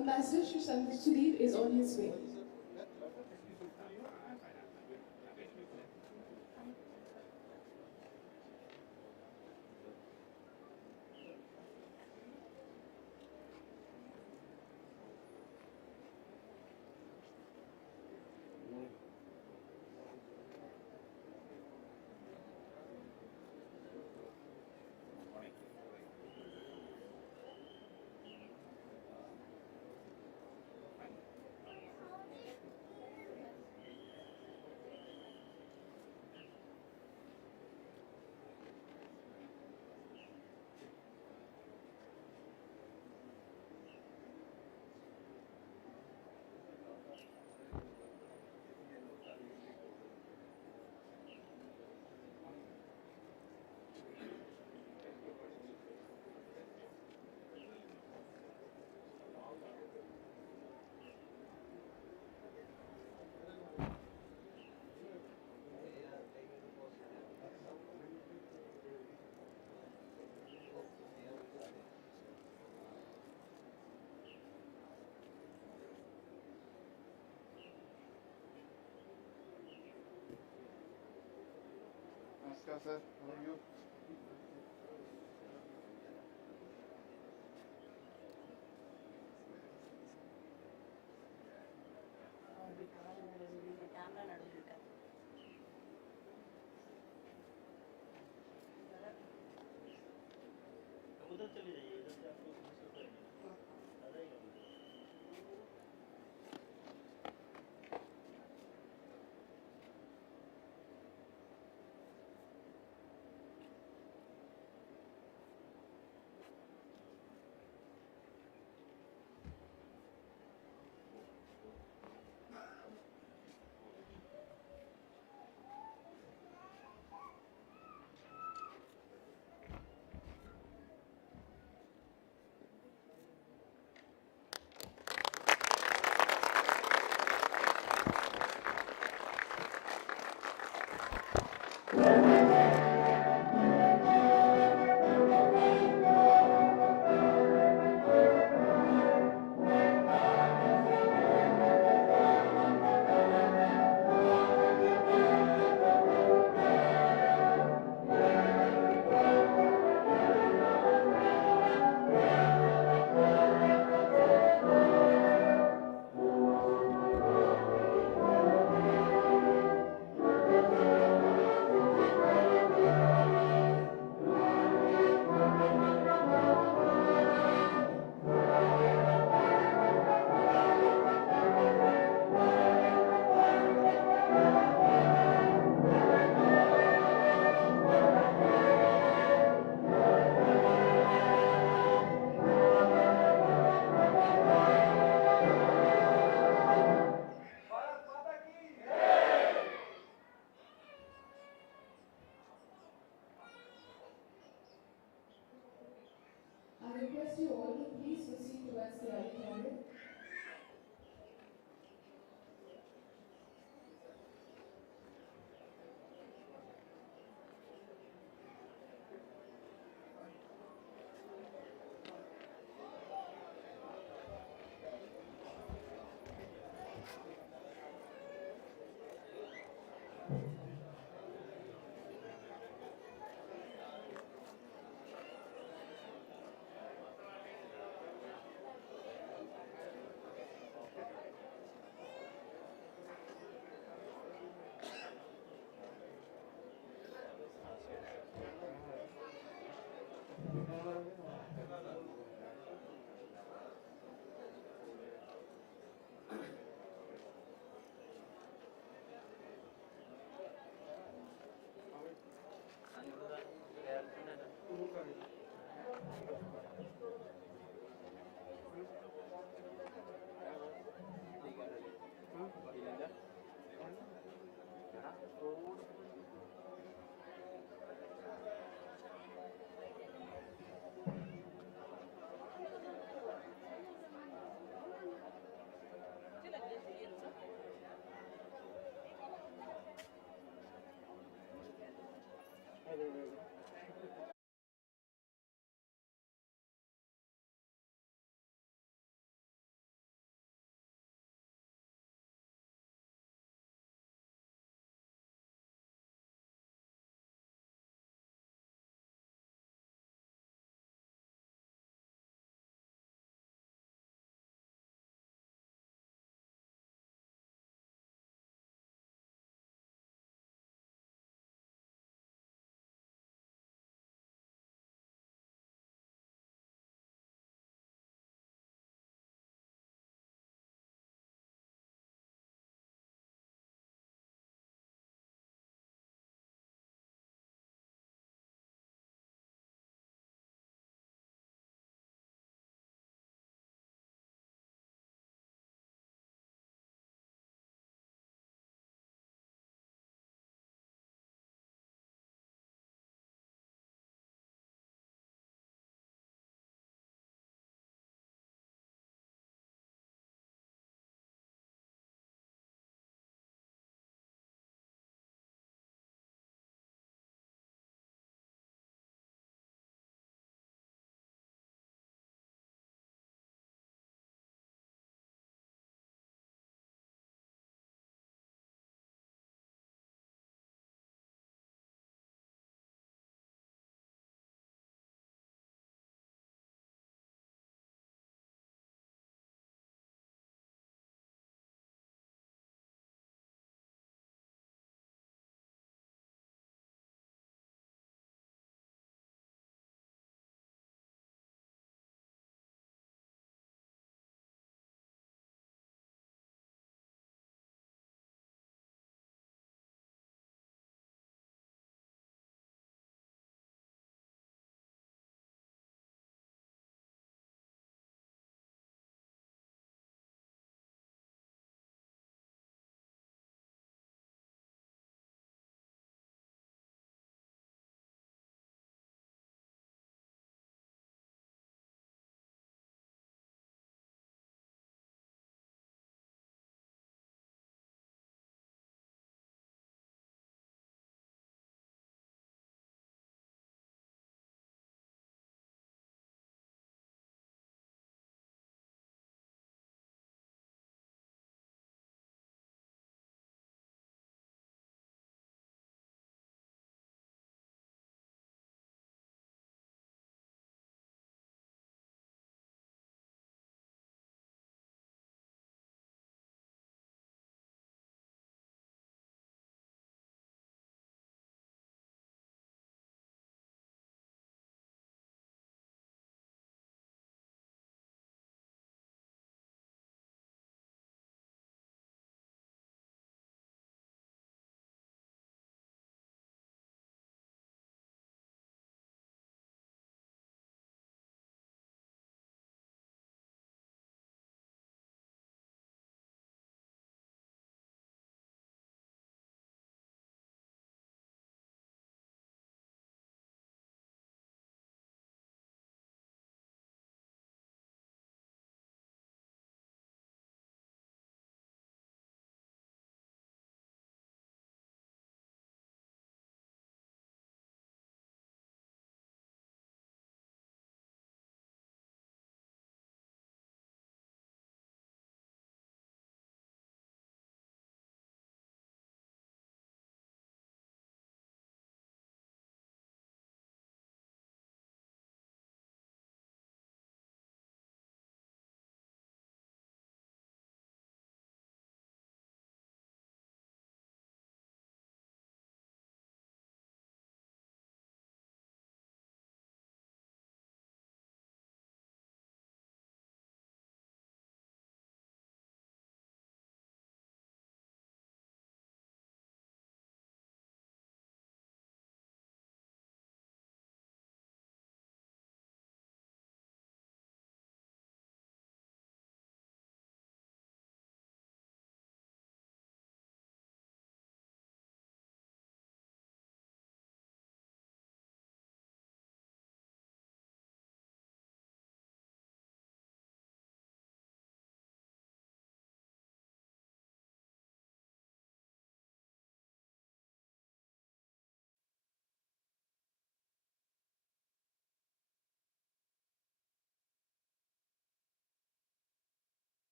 Ambassador Shri Sudhir is on his way. Namaskar, sir. How are you? उधर चले जाइए इधर से आपको मुश्किल पड़ेगी आ जाएगा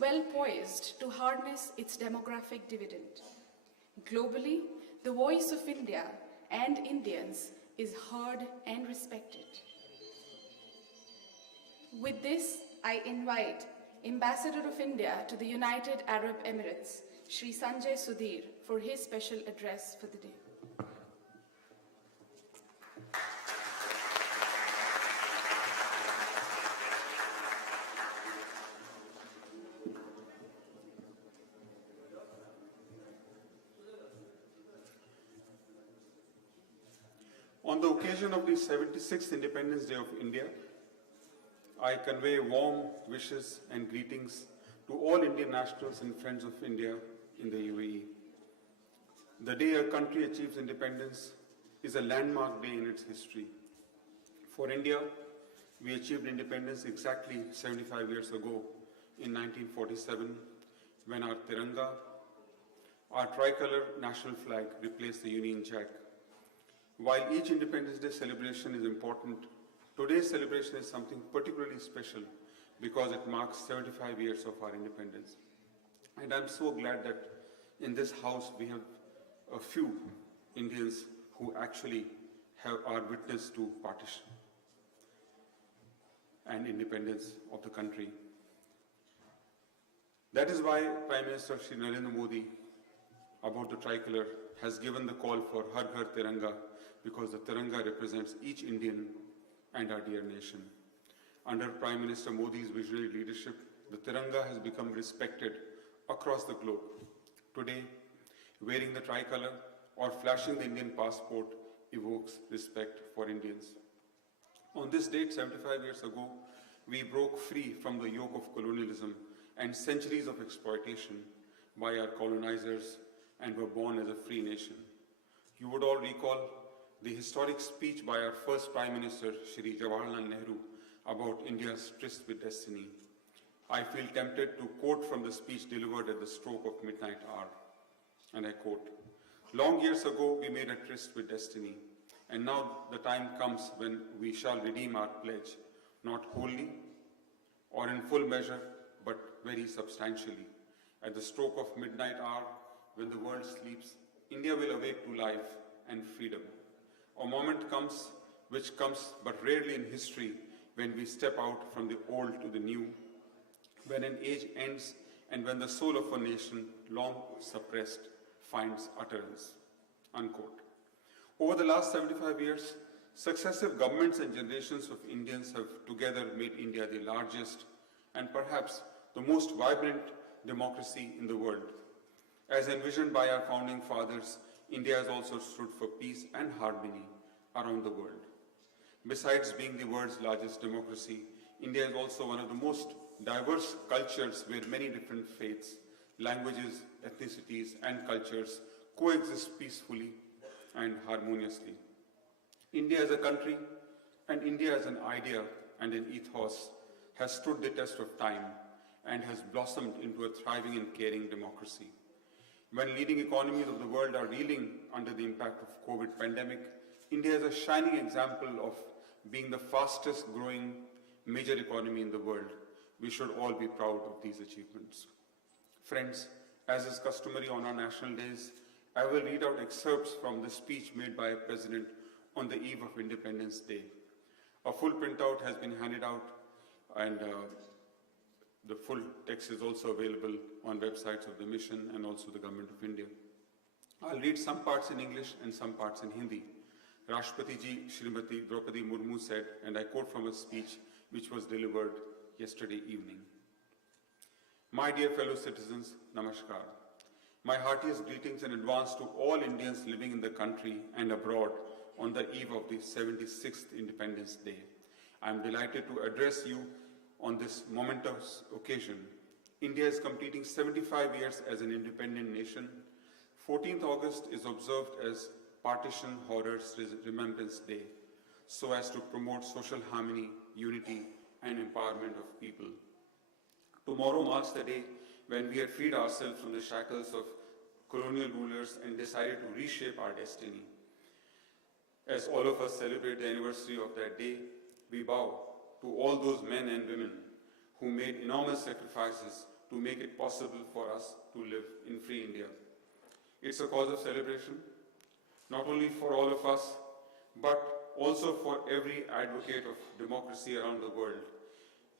well poised to harness its demographic dividend. Globally, the voice of India and Indians is heard and respected. With this, I invite Ambassador of India to the United Arab Emirates, Shri Sanjay Sudhir, for his special address for the day. On the occasion of the 76th Independence Day of India, I convey warm wishes and greetings to all Indian nationals and friends of India in the UAE. The day a country achieves independence is a landmark day in its history. For India, we achieved independence exactly 75 years ago in 1947, when our Tiranga, our tricolor national flag, replaced the Union Jack. While each Independence Day celebration is important, today's celebration is something particularly special because it marks 75 years of our independence. And I'm so glad that in this house we have a few Indians who actually are witness to partition and independence of the country. That is why Prime Minister Shri Narendra Modi, about the tricolor, has given the call for Har Ghar Tiranga, because the Tiranga represents each Indian and our dear nation. Under Prime Minister Modi's visionary leadership, the Tiranga has become respected across the globe. Today, wearing the tricolor or flashing the Indian passport evokes respect for Indians. On this date, 75 years ago, we broke free from the yoke of colonialism and centuries of exploitation by our colonizers and were born as a free nation. You would all recall the historic speech by our first Prime Minister, Shri Jawaharlal Nehru, about India's tryst with destiny. I feel tempted to quote from the speech delivered at the stroke of midnight hour. And I quote, "Long years ago we made a tryst with destiny, and now the time comes when we shall redeem our pledge, not wholly or in full measure, but very substantially. At the stroke of midnight hour, when the world sleeps, India will awake to life and freedom. A moment comes, which comes but rarely in history, when we step out from the old to the new, when an age ends and when the soul of a nation, long suppressed, finds utterance." Unquote. Over the last 75 years, successive governments and generations of Indians have together made India the largest and perhaps the most vibrant democracy in the world. As envisioned by our founding fathers, India has also stood for peace and harmony around the world. Besides being the world's largest democracy, India is also one of the most diverse cultures where many different faiths, languages, ethnicities, and cultures coexist peacefully and harmoniously. India as a country and India as an idea and an ethos has stood the test of time and has blossomed into a thriving and caring democracy. When leading economies of the world are reeling under the impact of COVID pandemic, India is a shining example of being the fastest growing major economy in the world. We should all be proud of these achievements. Friends, as is customary on our national days, I will read out excerpts from the speech made by a president on the eve of Independence Day. A full printout has been handed out, and the full text is also available on websites of the mission and also the Government of India. I'll read some parts in English and some parts in Hindi. Rashtrapati Ji Shrimati Draupadi Murmu said, and I quote from a speech which was delivered yesterday evening. My dear fellow citizens, Namaskar. My heartiest greetings in advance to all Indians living in the country and abroad on the eve of the 76th Independence Day. I am delighted to address you on this momentous occasion. India is completing 75 years as an independent nation. 14th August is observed as Partition Horrors Remembrance Day, so as to promote social harmony, unity, and empowerment of people. Tomorrow marks the day when we had freed ourselves from the shackles of colonial rulers and decided to reshape our destiny. As all of us celebrate the anniversary of that day, we bow to all those men and women who made enormous sacrifices to make it possible for us to live in free India. It's a cause of celebration, not only for all of us, but also for every advocate of democracy around the world.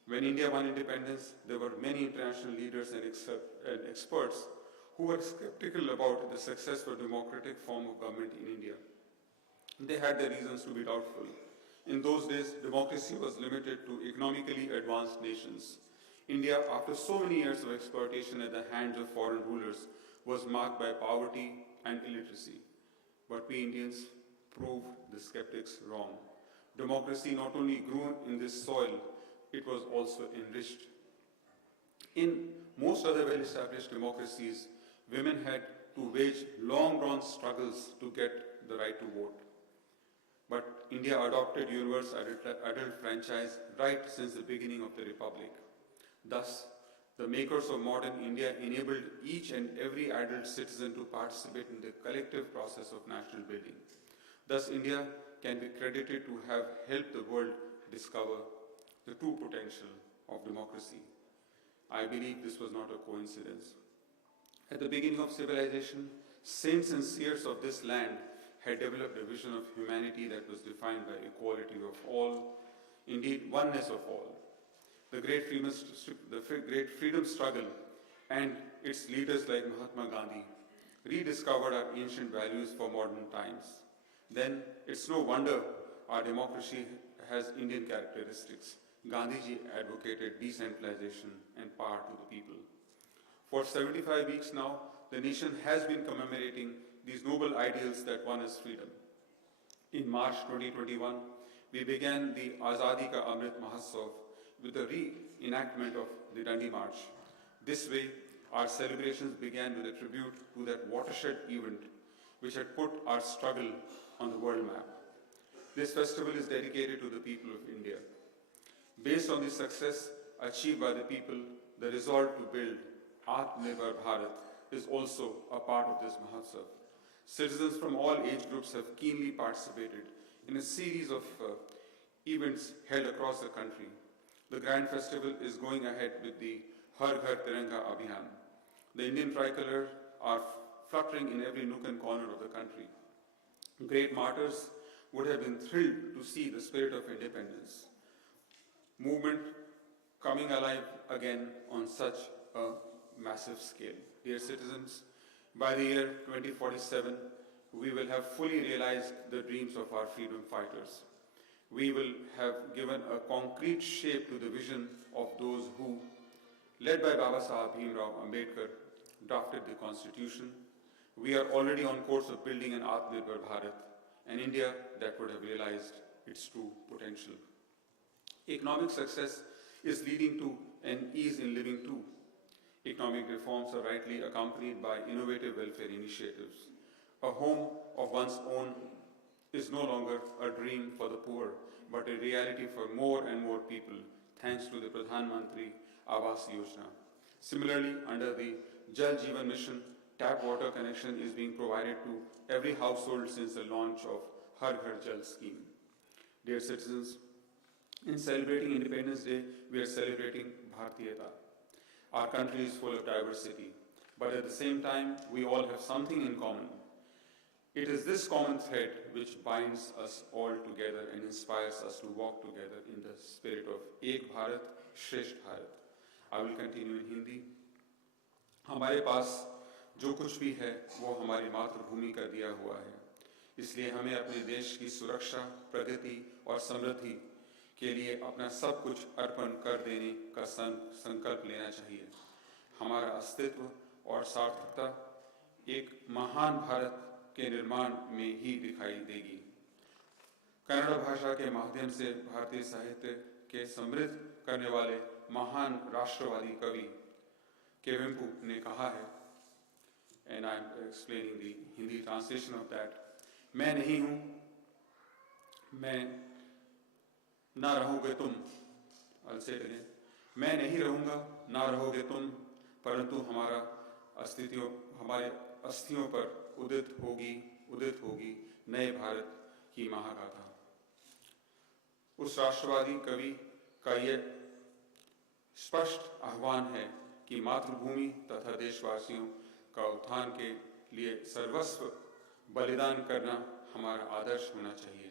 When India won independence, there were many international leaders and experts who were skeptical about the successful democratic form of government in India. They had their reasons to be doubtful. In those days, democracy was limited to economically advanced nations. India, after so many years of exploitation at the hands of foreign rulers, was marked by poverty and illiteracy. But we Indians proved the skeptics wrong. Democracy not only grew in this soil, it was also enriched. In most other well-established democracies, women had to wage long-drawn struggles to get the right to vote. But India adopted universal adult franchise right since the beginning of the Republic. Thus, the makers of modern India enabled each and every adult citizen to participate in the collective process of national building. Thus, India can be credited to have helped the world discover the true potential of democracy. I believe this was not a coincidence. At the beginning of civilization, saints and seers of this land had developed a vision of humanity that was defined by equality of all, indeed oneness of all. The great freedom struggle and its leaders like Mahatma Gandhi rediscovered our ancient values for modern times. Then it's no wonder our democracy has Indian characteristics. Gandhiji advocated decentralization and power to the people. For 75 weeks now, the nation has been commemorating these noble ideals that won us freedom. In March 2021, we began the Azadi Ka Amrit Mahotsav with the reenactment of the Dandi March. This way, our celebrations began with a tribute to that watershed event which had put our struggle on the world map. This festival is dedicated to the people of India. Based on the success achieved by the people, the resolve to build Atmanirbhar Bharat is also a part of this Mahotsav. Citizens from all age groups have keenly participated in a series of events held across the country. The grand festival is going ahead with the Har Ghar Tiranga Abhiyan. The Indian tricolor are fluttering in every nook and corner of the country. Great martyrs would have been thrilled to see the spirit of independence movement coming alive again on such a massive scale. Dear citizens, by the year 2047, we will have fully realized the dreams of our freedom fighters. We will have given a concrete shape to the vision of those who, led by Baba Saheb Bhimrao Ambedkar, drafted the Constitution. We are already on course of building an Atmanirbhar Bharat, an India that would have realized its true potential. Economic success is leading to an ease in living too. Economic reforms are rightly accompanied by innovative welfare initiatives. A home of one's own is no longer a dream for the poor, but a reality for more and more people, thanks to the Pradhan Mantri Awas Yojana. Similarly, under the Jal Jeevan Mission, tap water connection is being provided to every household since the launch of Har Ghar Jal scheme. Dear citizens, in celebrating Independence Day, we are celebrating Bharatiyata. Our country is full of diversity, but at the same time, we all have something in common. It is this common thread which binds us all together and inspires us to walk together in the spirit of Ek Bharat, Shresht Bharat. I will continue in Hindi. हमारे पास जो कुछ भी है वो हमारी मातृभूमि का दिया हुआ है, इसलिए हमें अपने देश की सुरक्षा, प्रगति और समृद्धि के लिए अपना सब कुछ अर्पण कर देने का संकल्प लेना चाहिए। हमारा अस्तित्व और सार्थकता एक महान भारत के निर्माण में ही दिखाई देगी। कन्नड़ भाषा के माध्यम से भारतीय साहित्य के समृद्ध करने वाले महान राष्ट्रवादी कवि केवेम्पू ने कहा है, and I'm explaining the Hindi translation of that, मैं नहीं हूँ, मैं ना रहोगे तुम, I'll say it again, मैं नहीं रहूँगा, ना रहोगे तुम, परंतु हमारे अस्थियों पर उदित होगी नए भारत की महागाथा। उस राष्ट्रवादी कवि का यह स्पष्ट आह्वान है कि मातृभूमि तथा देशवासियों का उत्थान के लिए सर्वस्व बलिदान करना हमारा आदर्श होना चाहिए।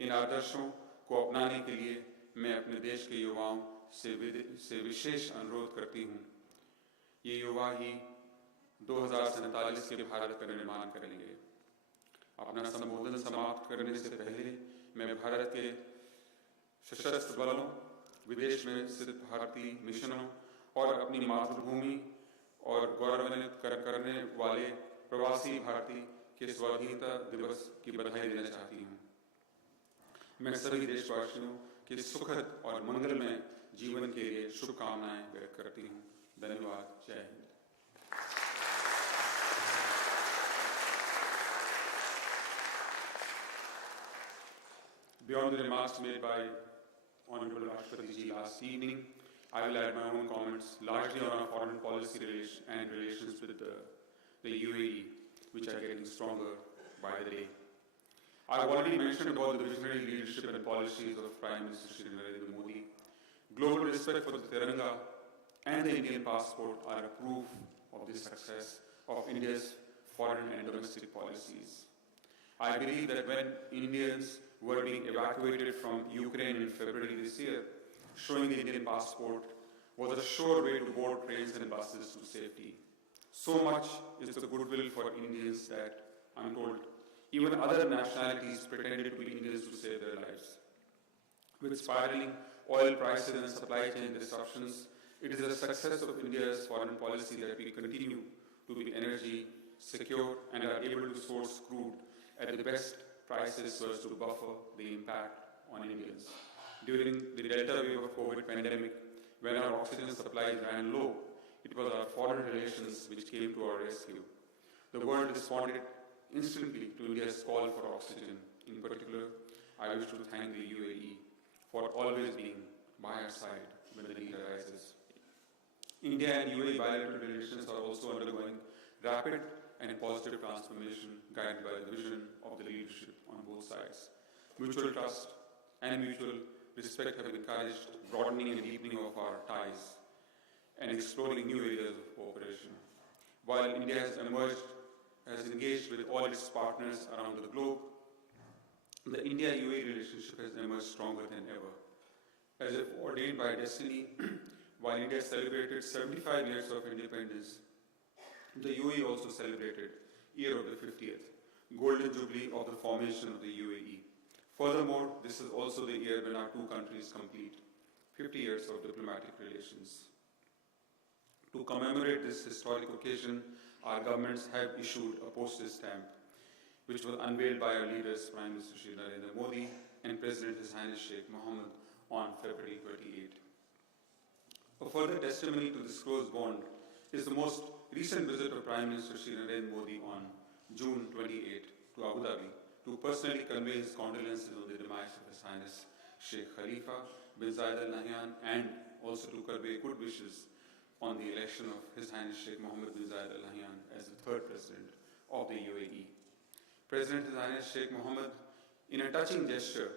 इन आदर्शों को अपनाने के लिए मैं अपने देश के युवाओं से विशेष अनुरोध करती हूँ। ये युवा ही 2047 के भारत का निर्माण करेंगे। अपना संबोधन समाप्त करने से पहले मैं भारत के सशस्त्र बलों, विदेश में स्थित भारतीय मिशनों और अपनी मातृभूमि और गौरवान्वित करने वाले प्रवासी भारतीय के स्वाधीनता दिवस की बधाई देना चाहती हूँ। मैं सभी देशवासियों के सुखद और मंगलमय जीवन के लिए शुभकामनाएं व्यक्त करती हूँ। धन्यवाद। जय Hind. Beyond the remarks made by Honorable Rashtrapati Ji last evening, I will add my own comments largely on our foreign policy and relations with the UAE, which are getting stronger by the day. I've already mentioned about the visionary leadership and policies of Prime Minister Shri Narendra Modi. Global respect for the Tiranga and the Indian passport are a proof of the success of India's foreign and domestic policies. I believe that when Indians were being evacuated from Ukraine in February this year, showing the Indian passport was a sure way to board trains and buses to safety. So much is the goodwill for Indians that, I'm told, even other nationalities pretended to be Indians to save their lives. With spiraling oil prices and supply chain disruptions, it is the success of India's foreign policy that we continue to be energy secure and are able to source crude at the best prices so as to buffer the impact on Indians. During the Delta wave of COVID pandemic, when our oxygen supplies ran low, it was our foreign relations which came to our rescue. The world responded instantly to India's call for oxygen. In particular, I wish to thank the UAE for always being by our side when the need arises. India and UAE bilateral relations are also undergoing rapid and positive transformation guided by the vision of the leadership on both sides. Mutual trust and mutual respect have encouraged broadening and deepening of our ties and exploring new areas of cooperation. While India has engaged with all its partners around the globe, the India-UAE relationship has emerged stronger than ever. As if ordained by destiny, while India celebrated 75 years of independence, the UAE also celebrated year of the 50th, Golden Jubilee of the formation of the UAE. Furthermore, this is also the year when our two countries complete 50 years of diplomatic relations. To commemorate this historic occasion, our governments have issued a postage stamp, which was unveiled by our leaders, Prime Minister Shri Narendra Modi and President His Highness Sheikh Mohammed on February 28. A further testimony to this close bond is the most recent visit of Prime Minister Shri Narendra Modi on June 28 to Abu Dhabi to personally convey his condolences on the demise of His Highness Sheikh Khalifa bin Zayed Al Nahyan and also to convey good wishes on the election of His Highness Sheikh Mohammed bin Zayed Al Nahyan as the third president of the UAE. President His Highness Sheikh Mohammed, in a touching gesture,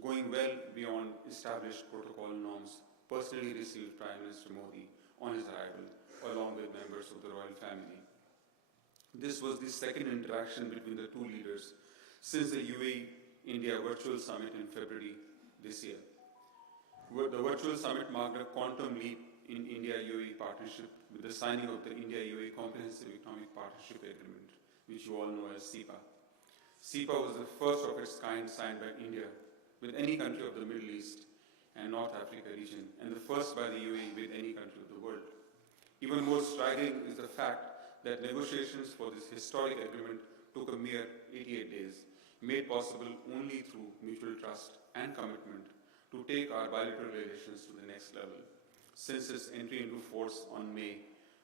going well beyond established protocol norms, personally received Prime Minister Modi on his arrival, along with members of the royal family. This was the second interaction between the two leaders since the UAE-India Virtual Summit in February this year. The virtual summit marked a quantum leap in India-UAE partnership with the signing of the India-UAE Comprehensive Economic Partnership Agreement, which you all know as CEPA. CEPA was the first of its kind signed by India with any country of the Middle East and North Africa region, and the first by the UAE with any country of the world. Even more striking is the fact that negotiations for this historic agreement took a mere 88 days, made possible only through mutual trust and commitment to take our bilateral relations to the next level. Since its entry into force on May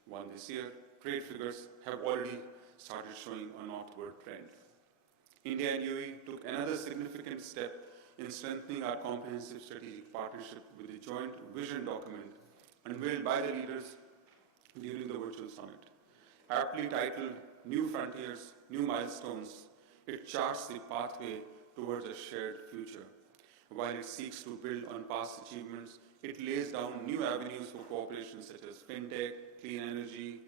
1 this year, trade figures have already started showing a northward trend. India and UAE took another significant step in strengthening our comprehensive strategic partnership with the joint vision document unveiled by the leaders during the virtual summit. Aptly titled New Frontiers, New Milestones, it charts the pathway towards a shared future. While it seeks to build on past achievements, it lays down new avenues for cooperation such as fintech, tech, clean energy,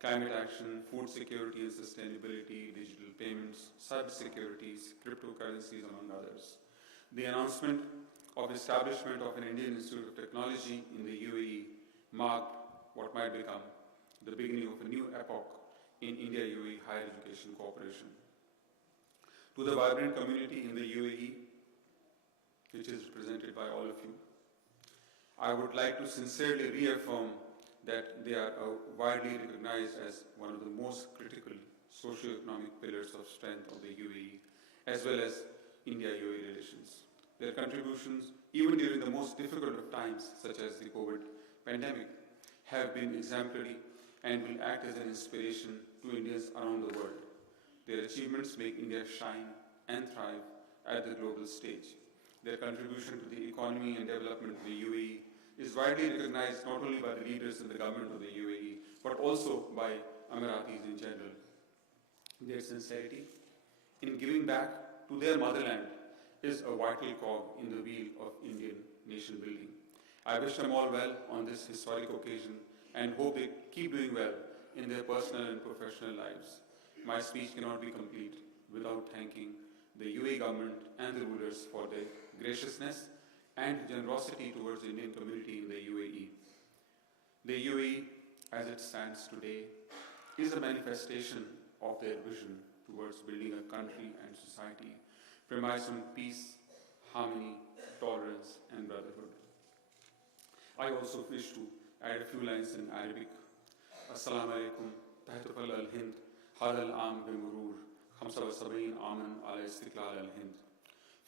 climate action, food security and sustainability, digital payments, cybersecurity, cryptocurrencies, among others. The announcement of establishment of an Indian Institute of Technology in the UAE marked what might become the beginning of a new epoch in India-UAE higher education cooperation. To the vibrant community in the UAE, which is represented by all of you, I would like to sincerely reaffirm that they are widely recognized as one of the most critical socio-economic pillars of strength of the UAE, as well as India-UAE relations. Their contributions, even during the most difficult of times, such as the COVID pandemic, have been exemplary and will act as an inspiration to Indians around the world. Their achievements make India shine and thrive at the global stage. Their contribution to the economy and development of the UAE is widely recognized not only by the leaders in the government of the UAE, but also by Emiratis in general. Their sincerity in giving back to their motherland is a vital cog in the wheel of Indian nation building. I wish them all well on this historic occasion and hope they keep doing well in their personal and professional lives. My speech cannot be complete without thanking the UAE government and the rulers for their graciousness and generosity towards the Indian community in the UAE. The UAE, as it stands today, is a manifestation of their vision towards building a country and society premised on peace, harmony, tolerance, and brotherhood. I also wish to add a few lines in Arabic. Assalamu alaikum, tahitufal al-Hind, hadal am bimurur, 75 aman ala istiqlal al-Hind.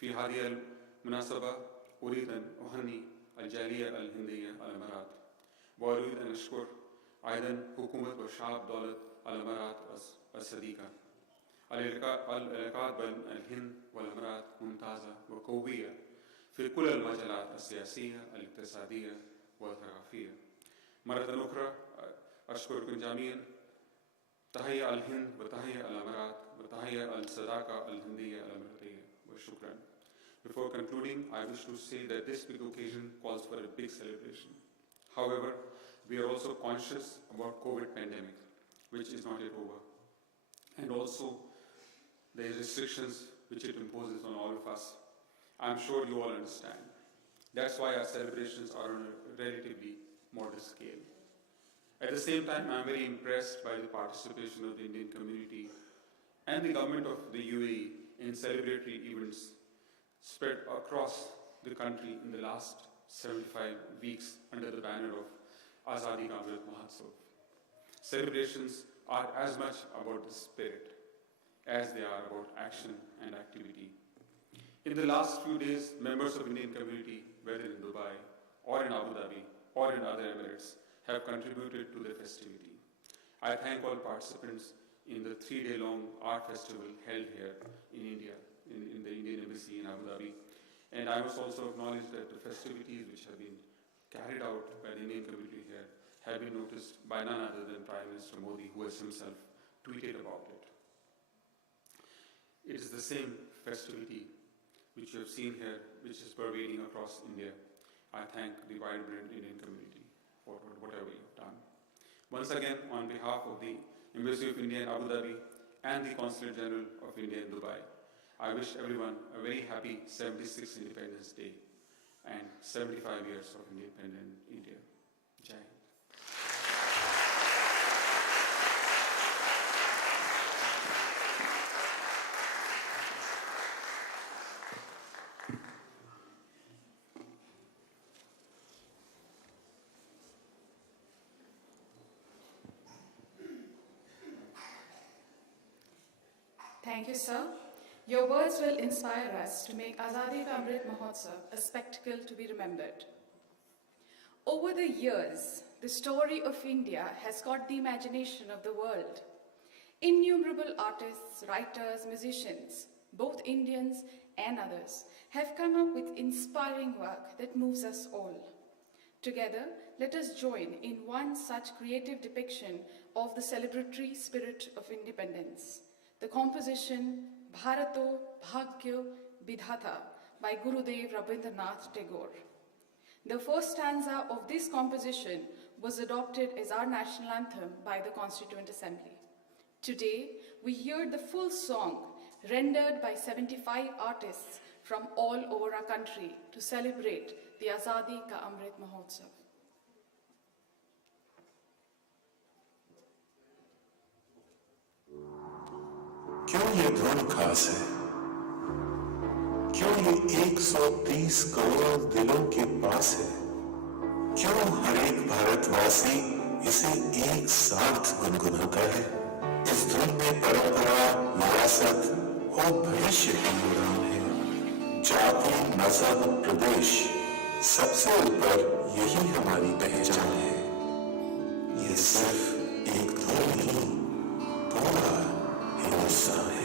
في هذه المناسبة أريد أن أهني الجالية الهندية الإمارات وأريد أن أشكر أيضا حكومة وشعب دولة الإمارات الصديقة. العلاقات بين الهند والإمارات ممتازة وقوية في كل المجالات السياسية، الاقتصادية والثقافية. مرة أخرى أشكركم جميعا. تحية الهند وتحية الإمارات وتحية الصداقة الهندية الإماراتية وشكرا. Before concluding, I wish to say that this big occasion calls for a big celebration. However, we are also conscious about COVID pandemic, which is not yet over, and also the restrictions which it imposes on all of us. I'm sure you all understand. That's why our celebrations are on a relatively modest scale. At the same time, I'm very impressed by the participation of the Indian community and the government of the UAE in celebratory events spread across the country in the last 75 weeks under the banner of Azadi Ka Amrit Mahotsav. Celebrations are as much about the spirit as they are about action and activity. In the last few days, members of Indian community, whether in Dubai or in Abu Dhabi or in other Emirates, have contributed to the festivity. I thank all participants in the 3-day-long art festival held here in India, in the Indian Embassy in Abu Dhabi. And I must also acknowledge that the festivities which have been carried out by the Indian community here have been noticed by none other than Prime Minister Modi, who has himself tweeted about it. It is the same festivity which you have seen here, which is pervading across India. I thank the vibrant Indian community for whatever you've done. Once again, on behalf of the Embassy of India in Abu Dhabi and the Consulate General of India in Dubai, I wish everyone a very happy 76th Independence Day and 75 years of independent India. Jai Hind. Thank you, sir. Your words will inspire us to make Azadi Ka Amrit Mahotsav a spectacle to be remembered. Over the years, the story of India has caught the imagination of the world. Innumerable artists, writers, musicians, both Indians and others, have come up with inspiring work that moves us all. Together, let us join in one such creative depiction of the celebratory spirit of independence. The composition Bharato Bhagyo Vidhata by Gurudev Rabindranath Tagore. The first stanza of this composition was adopted as our national anthem by the Constituent Assembly. Today, we hear the full song rendered by 75 artists from all over our country to celebrate the Azadi Ka Amrit Mahotsav. क्यों ये धुन खास है? क्यों ये 130 करोड़ दिलों के पास है? क्यों हर एक भारतवासी इसे एक साथ गुनगुनाता है? इस धुन में परंपरा, विरासत और भविष्य की उड़ान है। जाति, मजहब, प्रदेश, सबसे ऊपर यही हमारी पहचान है। ये सिर्फ एक धुन नहीं, पूरा हिंदुस्तान है।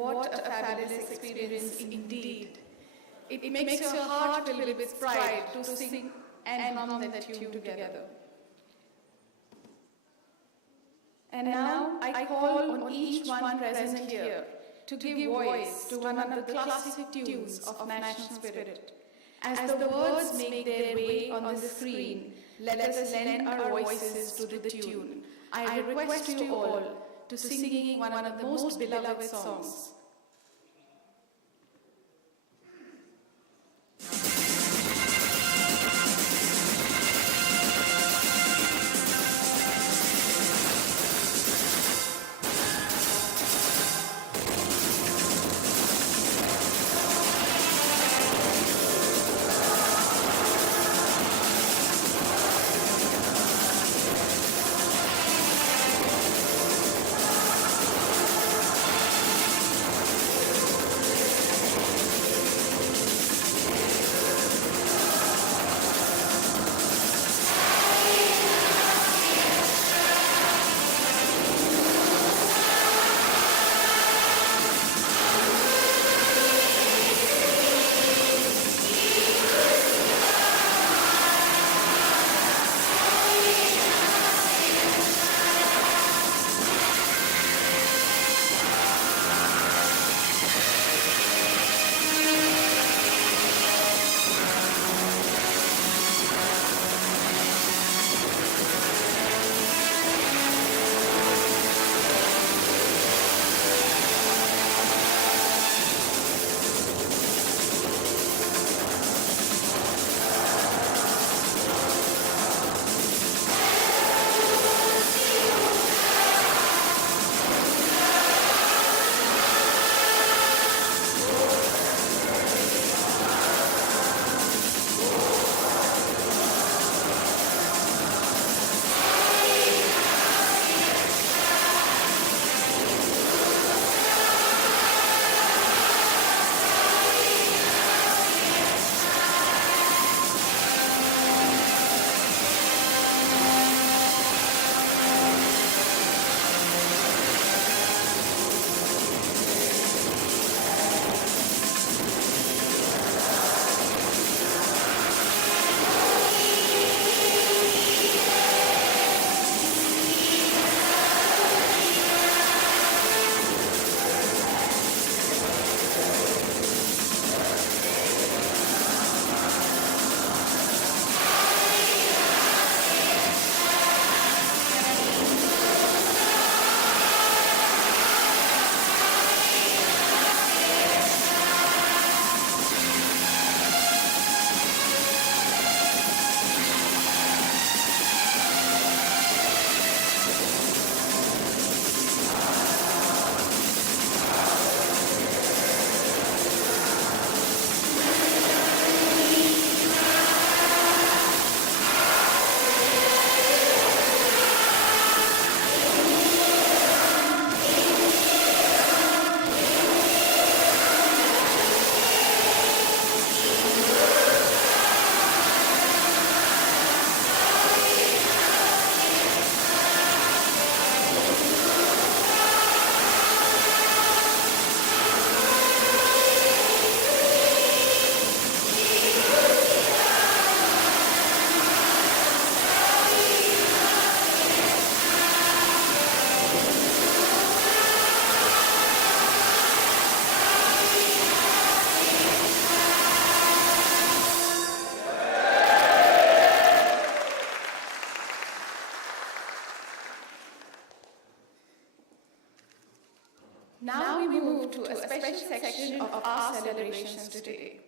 What a fabulous experience indeed. It makes your heart fill with pride to sing and hum that tune together. And now I call on each one present here to give voice to one of the classic tunes of national spirit. As the words make their way on the screen, let us lend our voices to the tune. I request you all to sing one of the most beloved songs. Now we move to a special section of our celebrations today.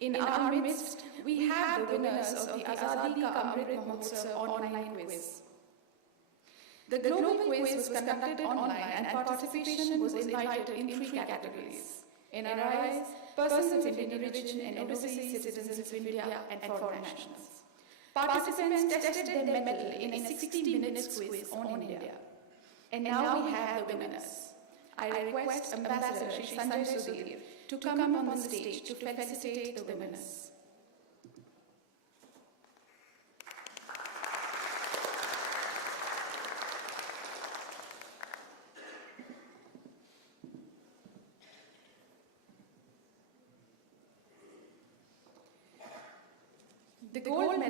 In our midst, we have the winners of the Azadi Ka Amrit Mahotsav online quiz. The global quiz was conducted online and participation was invited in three categories: NRIs, persons of Indian origin and overseas citizens of India and foreign nationals. Participants tested their mettle in a 60-minute quiz on India. And now we have the winners. I request Ambassador Shri Sanjay Sudhir to come on the stage to felicitate the winners.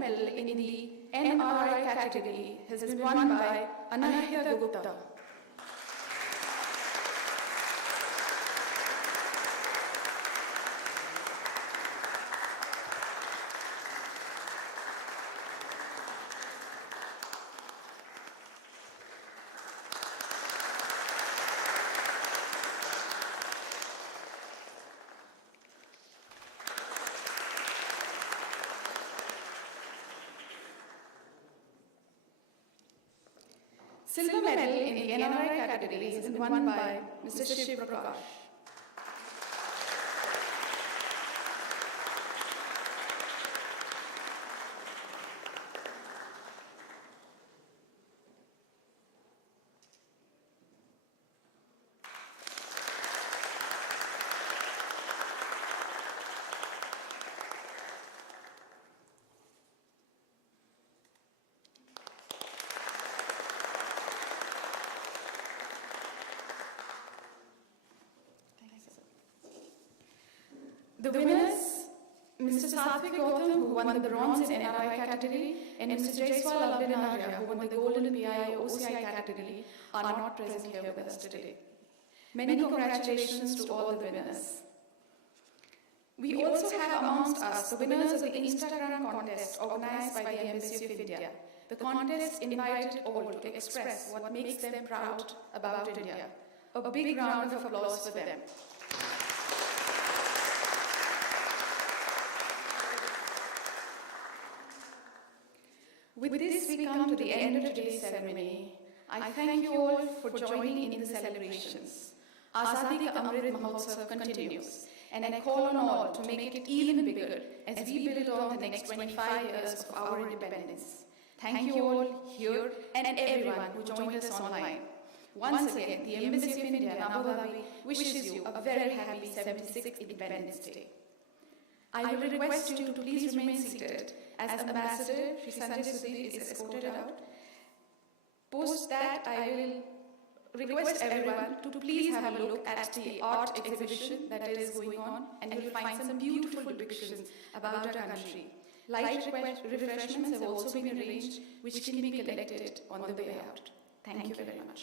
medal in the NRI category has been won by Anahita Gupta. Silver medal in the NRI category has been won by Mr. Shiv Prakash. The winners, Mr. Satvik Gautam, who won the bronze in NRI category, and Mr. Jaiswal Abdinarya, who won the gold in PIO OCI category, are not present here with us today. Many congratulations to all the winners. We also have amongst us the winners of the Instagram contest organized by the Embassy of India. The contest invited all to express what makes them proud about India. A big round of applause for them. With this, we come to the end of today's ceremony. I thank you all for joining in the celebrations. Azadi Ka Amrit Mahotsav continues, and I call on all to make it even bigger as we build on the next 25 years of our independence. Thank you all here and everyone who joined us online. Once again, the Embassy of India in Abu Dhabi wishes you a very happy 76th Independence Day. I will request you to please remain seated as Ambassador Shri Sanjay Sudhir is escorted out. Post that, I will request everyone to please have a look at the art exhibition that is going on, and you will find some beautiful depictions about our country. Light refreshments have also been arranged, which can be collected on the way out. Thank you very much.